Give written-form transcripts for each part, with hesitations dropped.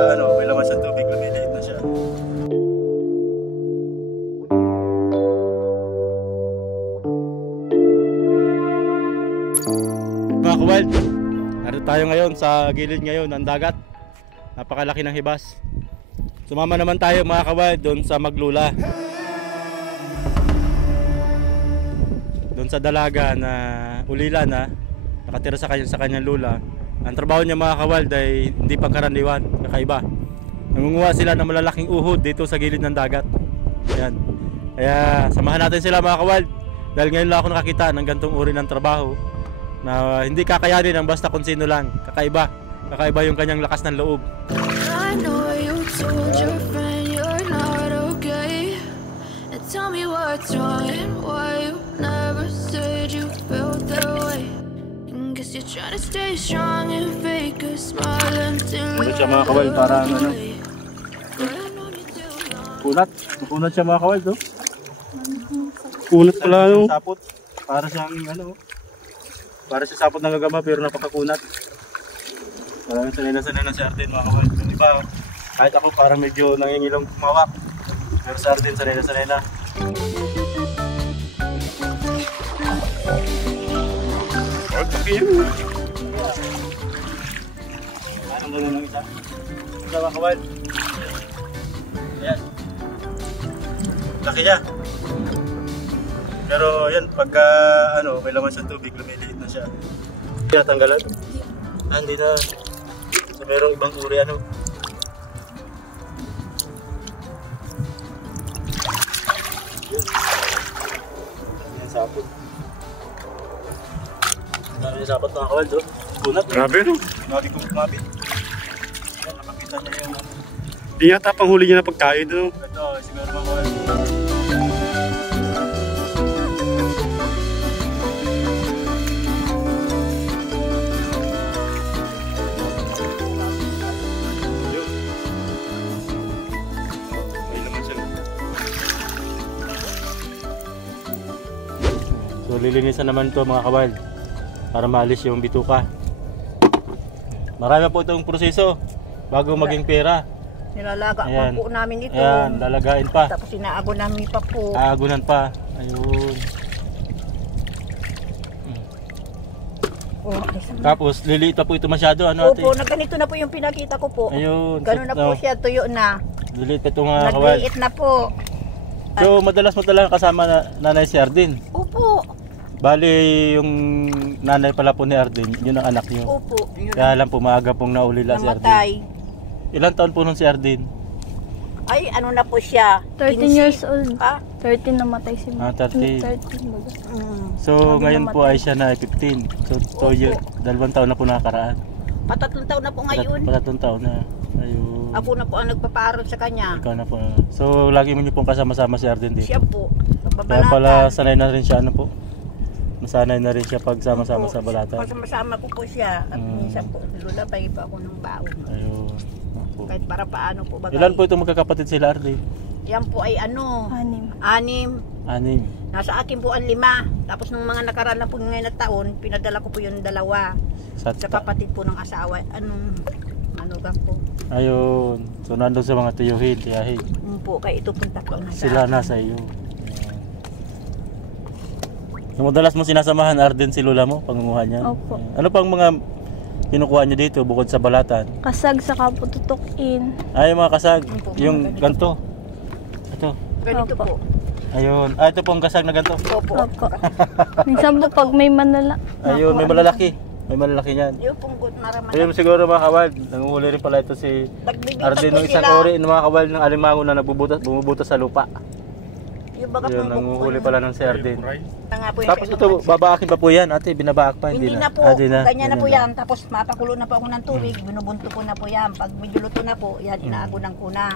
may laman sa tubig, lumiliit na siya. Mga kawild, narito tayo ngayon sa gilid ngayon ng dagat. Napakalaki ng hibas. Sumama naman tayo mga kawild doon sa Maglula, doon sa dalaga na ulila na nakatira sa kanyang lula. Ang trabaho niya mga kawild ay hindi pangkaraniwan, kakaiba. Nangunguha sila ng malalaking uhod dito sa gilid ng dagat. Ayan. Kaya samahan natin sila mga kawild, dahil ngayon lang ako nakakita ng gantong uri ng trabaho na hindi kakayanin ng basta kung sino lang. Kakaiba yung kanyang lakas ng loob. I know you told your friend you're not okay, and tell me what's wrong and why you never said you felt that way. And guess you're trying to stay strong and fake a smile until Kunat siya mga kawild, parang kunat siya mga kawild, no? Kunat pala, no? Sapot. Para siyang para siya sapot ng gagama pero napakakunat. Parang sanay na si Arden mga kawild. Yung iba, kahit ako parang medyo nangingilong kumawak, pero si Arden sanay na. Okay yun. Anong gano'n ng isa? Isa mga kawild. Ayan. Laki niya. Pero yan, pagka may laman sa tubig, lumiliit na siya. Hindi natanggalan? Hindi na. So merong ibang uri Yan sapot. Dami yung sapot mga kawild, oh. Kunat. Grabe, no? Lagi kong kumabit. Yan, nakapitan niya yung Hindi yata panghuli niya na pagkain, no? Ito, siguro mga kawild. So lilinisan naman ito mga kawild para maalis yung bituka. Marami po itong proseso bago maging pera. Nilalaga pa po namin ito. Ayan, lalagain pa. Tapos inaago namin pa po. Aagunan pa. Ayun. Tapos liliit pa po ito masyado. Ate? Opo, ganito na po yung pinakita ko po. Ayun. Ganun na po siya, tuyo na. Liliit pa ito mga kawild. Nagliit na po. So madalas mo talaga kasama nanay si Arden? Opo. Bali yung nanay pala po ni Arden, yun ang anak niyo. Opo. Kaya lang po maaga pong naulila si Arden. Namatay. Ilang taon po nun si Arden? Ay, ano na po siya? 13 years old. Ah? 13 namatay si Mama. 13. 13 baga. So ngayon po ay siya na 15. So 2 years, 2 taon na po nakakaraan. Patatlong taon na po ngayon. Patatlong taon na. Ayun. Ako na po ang nagpapaaral sa kanya. Ikaw na po. So lagi mo niyo pong kasama-sama si Arden dito. Siya po. Kaya pala sanay na rin siya po. Masanay na rin siya pag sama-sama sa balatan. Masama ko po siya. At minsan po, lulabay pa ako ng baon. Ayun. Kahit para paano po bagay. Ilan po itong magkakapatid sila, Arden? Yan po ay 6. Nasa akin po ang 5. Tapos nung mga nakaraan na po ngayon na taon, pinadala ko po yung 2 sa kapatid po ng asawa. Manugang po. Ayun. So nandun sa mga tuyuhin, tiyahin. Po, kaya ito punta po nasa sila nasa iyo. So madalas mo sinasamahan, Arden, si Lola mo, pangunguha niya? Opo. Ano pang mga kinukuha niyo dito bukod sa balatan? Kasag sa kapututukin. Ay, mga kasag. Yung ganto. Ito. Ganito po. Ayun. Ito po ang kasag na ganto. Opo. Minsan po pag may manala. Ayun, may malalaki. May malalaki niyan. Yung punggot na raman. Ayun siguro mga kawild. Nanguhuli rin pala ito si Arden ng isang ori ng mga kawild ng alimango na bumubutas sa lupa. Yung baga yun, nanguhuli pala ng si Arden. Tapos ito, babaakin pa po yan, ate. Binabaak pa, hindi na po. Ganyan na po yan. Tapos mapakulo na po ako ng tubig. Binubunto ko na po yan. Pag medyo luto na po, yan, inaagunan ko na.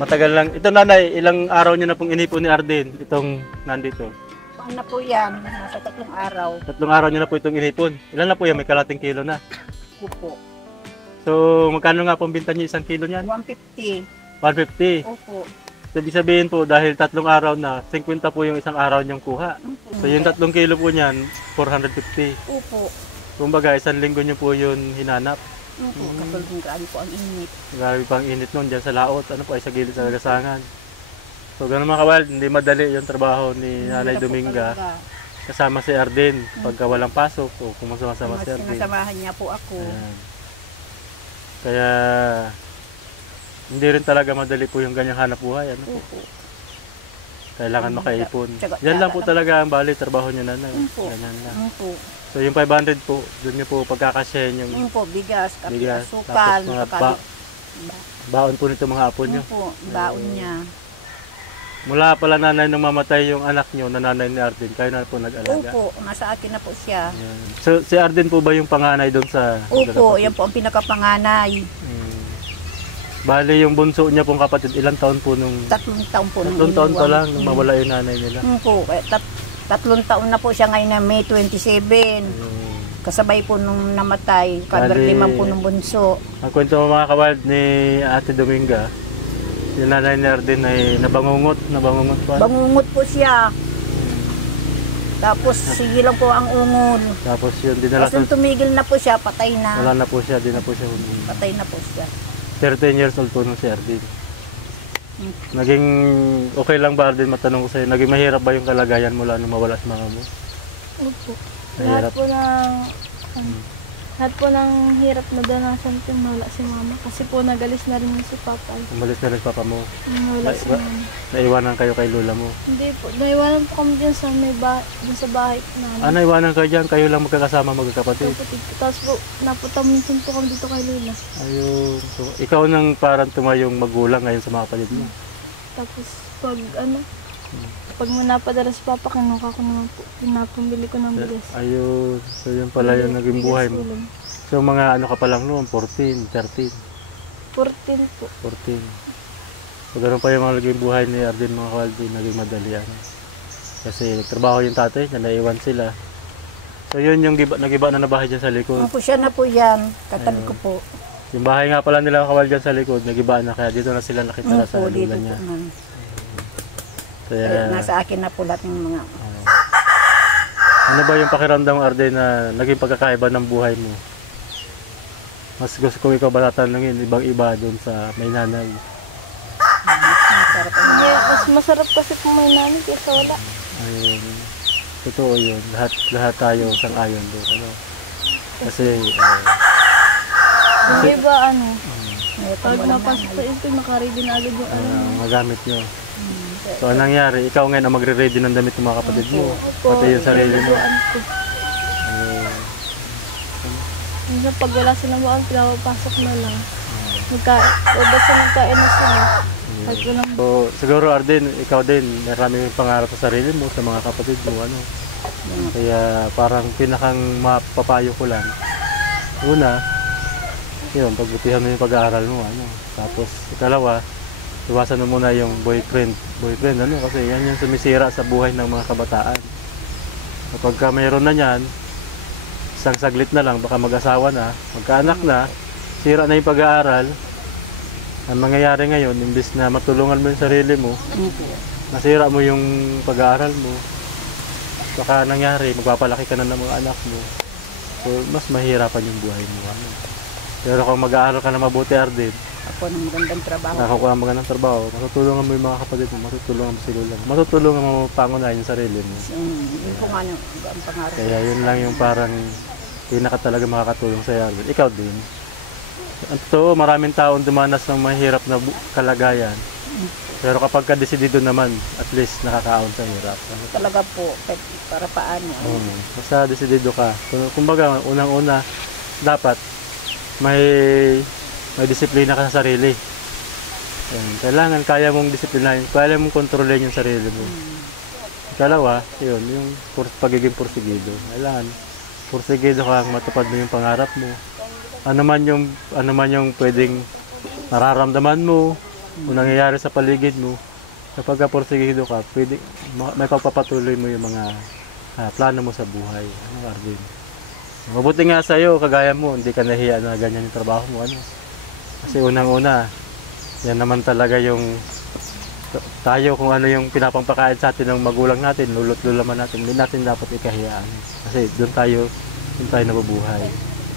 Matagal lang. Ito nanay, ilang araw niyo na pong inipon ni Arden, itong nandito? Paano na po yan? Nasa 3 araw. 3 araw niyo na po itong inipon. Ilan na po yan? May kalating kilo na. Opo. So, magkano nga pong binta niyo isang kilo niyan? 150. 150. Opo. So, ibig sabihin po, dahil 3 araw na, 50 po yung isang araw niyong kuha. So, yung 3 kilo po niyan, 450. Opo. Kumbaga, isang linggo niyo po yun hinanap. Opo. Katulad ng grabe po ang init. Grabe pang init noon dyan sa laot. Ano po, ay sa gilid sa Lagasangan. So, ganun mga kawild, hindi madali yung trabaho ni Nanay Hirap po Dominga. talaga. Kasama si Arden pagka walang pasok o kung masama si Arden. Sinasamahan niya po ako. Ayan. Kaya hindi rin talaga madali po yung ganyang hanap buhay. Ano po? Opo. Kailangan makaipon. Tsaga- Yan lang po tsaga- talaga ang bali, trabaho niya nanay. Opo. Ganyan lang. Opo. So yung 500 po, doon niyo po pagkakasyahin yung Yun po, bigas, kape, bigas. asukal, Tapos mga pakali- baon po nito mga apo niyo. Opo, baon niya. Mula pala nanay nung mamatay yung anak niyo na nanay ni Arden, kayo na po nag-alaga. Opo, nasa akin na po siya. Yan. So si Arden po ba yung panganay doon sa Opo, yan po ang pinakapanganay. Bali yung bunso niya pong kapatid, ilang taon po nung 3 taon po. 3 taon pa lang nung mawala yung nanay nila. Opo, 3 taon na po siya ngayon na May 27. Kasabay po nung namatay, Bali- 5 po nung bunso. Ang kwento mo mga kawild ni Ate Dominga, yung nanay ni Arden ay nabangungot pa. Bangungot po siya. Tapos sige lang po ang ungol. Tapos yun, dinala Tapos nung tumigil na po siya, patay wala na. na po siya, di na po siya humingi. Patay na po siya. 13 years old po nung si Arden. Naging okay lang ba Arden, matanong ko sa'yo, naging mahirap ba yung kalagayan mula nung mawala si mama mo? Opo. Mahirap. Lahat po ng hirap na danasan ko wala si mama. Kasi po nagalis na rin si papa. Umalis na rin papa mo. Wala si mama. Naiwanan kayo kay lula mo. Hindi po. Naiwanan po kami dyan sa, dyan sa bahay namin. Naiwanan kayo dyan, kayo lang magkakasama magkakapatid. Kapatid po. Tapos po, napunta minsan po kami dito kay Lula. Ayun. So, ikaw nang parang tumayong magulang ngayon sa mga kapatid mo. Tapos pag napadala si papa, kinuha ko naman po. Pinapambili ko ng bigas. Ayun. So, yun pala yung naging buhay mo. Ulam. So, mga ano ka pa lang noon, 14, 13, 14 po. 14. So, ganun pa yung mga naging buhay ni Arden mga kawaldi, naging madalian. Kasi nagtrabaho yung tatay niya, naiwan sila. So, yun yung nagiba na bahay dyan sa likod. Opo, siya na po yan. Katabi ko po. Yung bahay nga pala nila kawal dyan sa likod, nagiba na, kaya dito na sila nakitira sa Opo, dito lula po niya. man. Kaya, Nasa akin na po lahat ng mga... ano ba yung pakiramdam mo, Arden, na naging pagkakaiba ng buhay mo? Mas gusto ko ikaw ba tatanungin, ibang iba doon sa may nanay. Masarap ang Hindi, mas masarap kasi po may nanay kaysa wala. Ayun. Totoo yun. Lahat tayo sang-ayon doon. Ano? Kasi, Yung iba may pag pambulan napasok sa ito, nakaready na agad yung magamit nyo. So, anong nangyari? Ikaw ngayon ang magre-ready ng damit ng mga kapatid mo. Pati yung sarili mo. Ayun. Minsan pag wala silang baan, pinapapasok na lang. O basta nagkain na sila. Kahit walang So, siguro Arden, ikaw din, marami pangarap sa sarili mo, sa mga kapatid mo, ano. Kaya parang pinakang mapapayo ko lang. Una, yun, pagbutihan mo yung pag-aaral mo, ano. Tapos, ikalawa, iwasan mo muna yung boyfriend, ano, kasi yan yung sumisira sa buhay ng mga kabataan. Kapag ka mayroon na yan, isang saglit na lang, baka mag-asawa na, magkaanak na, sira na yung pag-aaral. Ang mangyayari ngayon, imbis na matulungan mo yung sarili mo, nasira mo yung pag-aaral mo, baka nangyari, magpapalaki ka na ng mga anak mo. So, mas mahirapan yung buhay mo. Ano. Pero kung mag-aaral ka na mabuti, Arden, ako ng magandang trabaho. nakakuha mo ng trabaho, matutulungan mo yung mga kapatid mo, matutulungan mo sila lang. Matutulungan mo pangunahin yung sarili mo. Yun po nga ang pangarap. Kaya yun lang yung parang pinaka talaga makakatulong sa Arden. Ikaw din. Ang totoo, maraming taong dumanas ng mahirap na kalagayan. Pero kapag ka-desidido naman, at least nakakaon sa hirap. Talaga po, kahit para paano. Basta desidido ka. Kumbaga, unang-una, dapat may disiplina ka sa sarili. Yan. Kailangan kaya mong disiplinahin, kaya mong kontrolin yung sarili mo. Ikalawa, yun, yung pagiging porsigido. Kailangan, porsigido ka, matupad mo yung pangarap mo. Ano man yung pwedeng nararamdaman mo, kung nangyayari sa paligid mo, kapag porsigido ka, pwede, may pagpapatuloy mo yung mga plano mo sa buhay. Ano, Arvin? Mabuti nga sa'yo, kagaya mo, hindi ka nahiya na ganyan yung trabaho mo. Ano? Kasi unang-una, yan naman talaga yung tayo kung ano yung pinapampakain sa atin ng magulang natin, lulot-lulaman natin, hindi natin dapat ikahiyaan. Kasi doon tayo nabubuhay.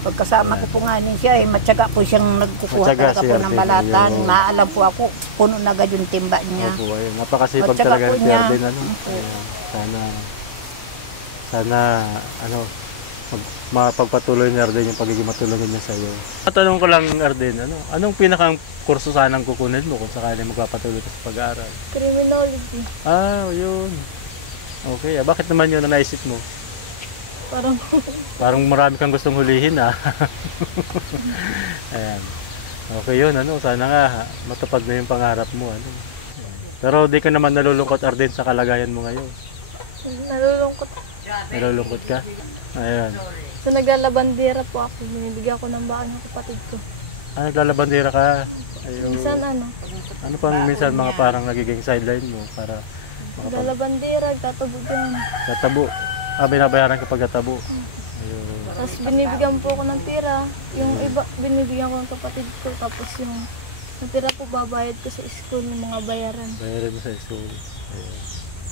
Pagkasama ko po nga siya, matyaga po siyang nagkukuha talaga po ng balatan. Maalam po ako, puno na agad yung timba niya. Opo, ayun. Napakasipag talaga ni Arden. Ano? Sana, mapagpatuloy ni Arden yung pagiging matulungan niya sa'yo. Matanong ko lang, Arden, anong pinakang kurso sanang kukunin mo kung sakali magpapatuloy ka sa pag-aaral? Criminology. Yun. Okay, bakit naman yun na naisip mo? Parang marami kang gustong hulihin, Ayan. Okay yun, sana nga matupad na yung pangarap mo, Pero di ka naman nalulungkot, Arden, sa kalagayan mo ngayon. Nalulungkot. Nalulungkot ka? Ayan. So naglalabandera po ako, binibigyan ko ng baon ng kapatid ko. Naglalabandera ka? Ayun. Minsan Ano pang minsan mga parang nagiging sideline mo para naglalabandera, tatabo dyan. Tatabo? Binabayaran ka pagkatabo? Ayun. Tapos binibigyan po ako ng pera. Yung iba, binibigyan ko ng kapatid ko. Tapos yung pera po babayad ko sa school ng mga bayaran. Bayaran mo sa school. Ayun.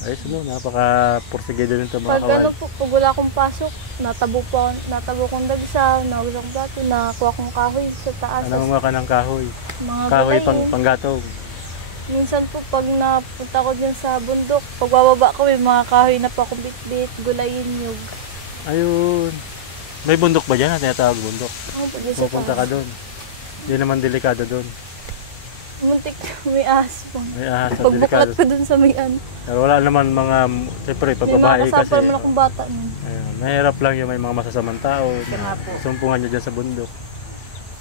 Ayos, napaka-porsigido nito mga kawal. Pag wala akong pasok, natabo kong dagsa, nawala kong plato, nakakuha kong kahoy sa taas. Mga ka ng kahoy? Mga kahoy gulay, panggatong? Minsan po pag napunta ko dyan sa bundok, pag bababa ko may mga kahoy na pa kumbit-bit, gulayin nyug. Ayun. May bundok ba dyan? Tinatawag bundok? Pupunta ka doon. Hindi naman delikado doon. Muntik may ahas pa. May ahas, pagbuklat ko dun sa may Pero wala naman siyempre pagbabae kasi. May mga kasapal mo akong bata nun. Ayun, mahirap lang yung may mga masasamang tao. Sumpungan nyo dyan sa bundok.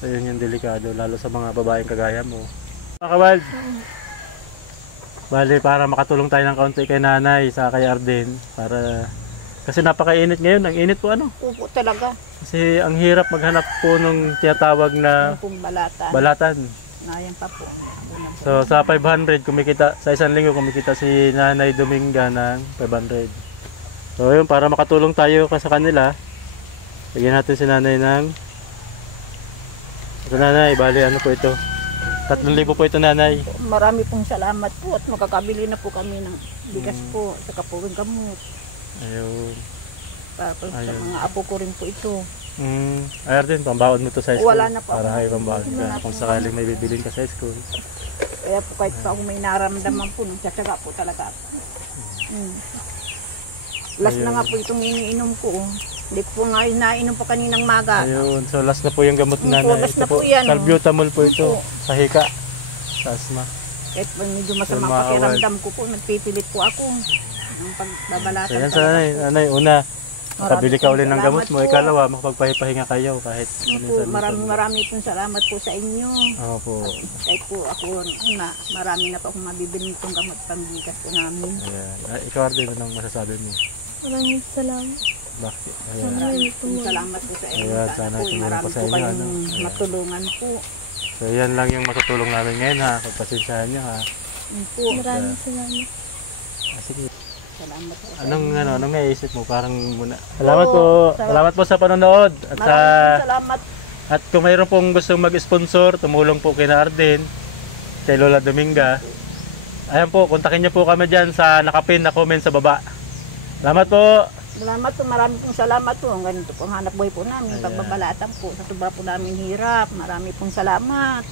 So yun yung delikado, lalo sa mga babaeng kagaya mo. Mga kawal, bali para makatulong tayo ng kaunti kay nanay sa kay Arden. Kasi napakainit ngayon, ang init po Opo talaga. Kasi ang hirap maghanap po nung tinatawag na balatan. Ayan pa po. So sa 500 kumikita, sa isang linggo kumikita si Nanay Dominga ng 500. So yun, para makatulong tayo sa kanila, bigyan natin si Nanay ng ito. Nanay, bali po ito? 3,000 po ito, Nanay. Marami pong salamat po at makakabili na po kami ng bigas po sa kapurong gamot. Ayun. Para sa mga apo ko rin po ito. Arden, pambaon mo to sa school. Wala na po. Para kayo pambaon ka kung sakaling may bibilin ka sa school. Kaya po kahit pa ako may naramdaman po, nagtsatsaga po talaga ako. Last na nga po itong iniinom ko. Hindi po nga nainom pa kaninang maga. Ayun, so last na po yung gamot na last na po yan. Salbutamol po ito sa hika, sa asma. Kahit medyo masama pakiramdam ko po, nagpipilit po ako ng pagbabalatan. So yan sa nanay, una, makabili ka ulit ng gamot mo. Ikalawa, makapagpahinga kayo kahit marami pong salamat po sa inyo. Opo. Kahit po ako, marami na po akong mabibili nitong gamot pangbigas po namin. Ayan. Ikaw, Arden, anong masasabi mo? Maraming salamat. Bakit? Maraming salamat po sa inyo. Ayan, sana tumulong pa sa inyo. Matulungan po. So yan lang yung matutulong namin ngayon, pagpasensyahan nyo, Maraming salamat. Sige. Salamat po. Anong naisip mo? Parang muna. Salamat po. Salamat po sa panonood. At maraming salamat. At kung mayroon pong gustong mag-sponsor, tumulong po kay Arden, kay Lola Dominga. Ayan po, kontakin niyo po kami diyan sa nakapin na comment sa baba. Salamat po. Salamat po, marami pong salamat po. Ang ganito pong hanap buhay po namin, pagbabalatan po. Sa sobra po namin hirap. Marami pong salamat.